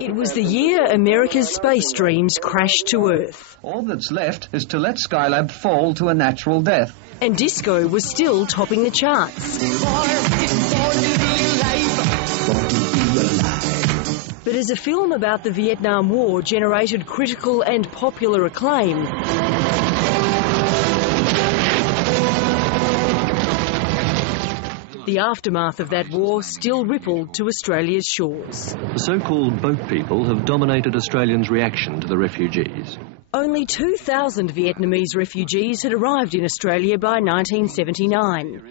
It was the year America's space dreams crashed to Earth. All that's left is to let Skylab fall to a natural death. And disco was still topping the charts. But as a film about the Vietnam War generated critical and popular acclaim, the aftermath of that war still rippled to Australia's shores. The so-called boat people have dominated Australians' reaction to the refugees. Only 2,000 Vietnamese refugees had arrived in Australia by 1979.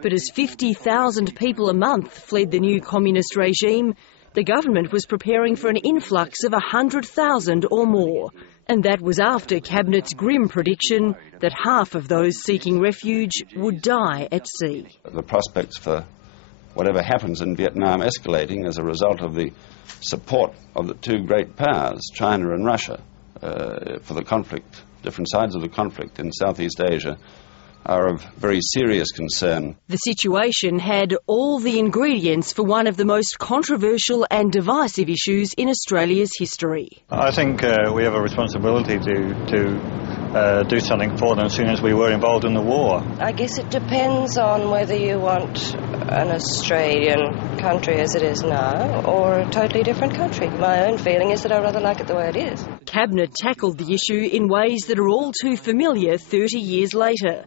But as 50,000 people a month fled the new communist regime, the government was preparing for an influx of 100,000 or more. And that was after Cabinet's grim prediction that half of those seeking refuge would die at sea. The prospects for whatever happens in Vietnam escalating as a result of the support of the two great powers, China and Russia, for the conflict, different sides of the conflict in Southeast Asia, are of very serious concern. The situation had all the ingredients for one of the most controversial and divisive issues in Australia's history. I think we have a responsibility to do something for them as soon as we were involved in the war. I guess it depends on whether you want an Australian country as it is now or a totally different country. My own feeling is that I rather like it the way it is. Cabinet tackled the issue in ways that are all too familiar 30 years later.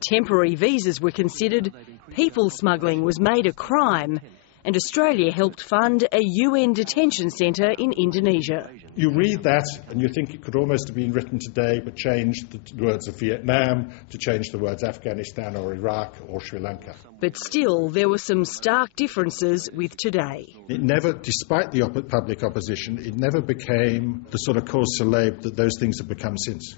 Temporary visas were considered, people smuggling was made a crime, and Australia helped fund a UN detention centre in Indonesia. You read that and you think it could almost have been written today but changed the words of Vietnam to change the words Afghanistan or Iraq or Sri Lanka. But still, there were some stark differences with today. It never, despite the public opposition, it never became the sort of cause célèbre that those things have become since.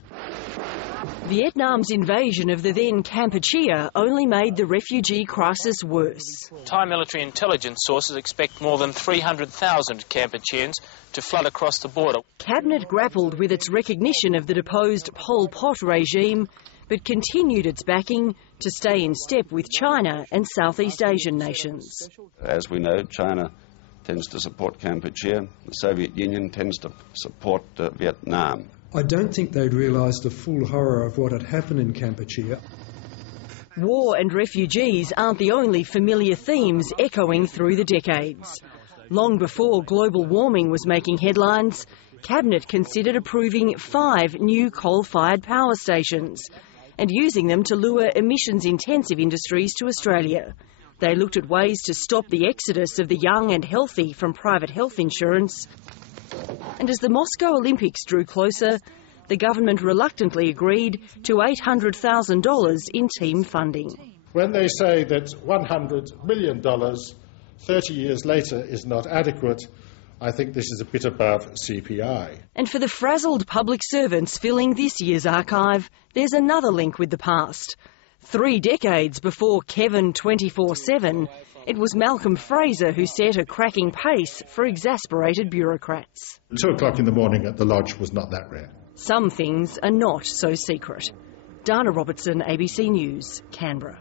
Vietnam's invasion of the then Kampuchea only made the refugee crisis worse. Thai military intelligence sources expect more than 300,000 Kampucheans to flood across the border. Cabinet grappled with its recognition of the deposed Pol Pot regime, but continued its backing to stay in step with China and Southeast Asian nations. As we know, China tends to support Kampuchea. The Soviet Union tends to support Vietnam. I don't think they'd realised the full horror of what had happened in Kampuchea. War and refugees aren't the only familiar themes echoing through the decades. Long before global warming was making headlines, Cabinet considered approving 5 new coal-fired power stations and using them to lure emissions-intensive industries to Australia. They looked at ways to stop the exodus of the young and healthy from private health insurance. And as the Moscow Olympics drew closer, the government reluctantly agreed to $800,000 in team funding. When they say that $100 million 30 years later is not adequate, I think this is a bit above CPI. And for the frazzled public servants filling this year's archive, there's another link with the past. 3 decades before Kevin 24/7, it was Malcolm Fraser who set a cracking pace for exasperated bureaucrats. 2 o'clock in the morning at the lodge was not that rare. Some things are not so secret. Dana Robertson, ABC News, Canberra.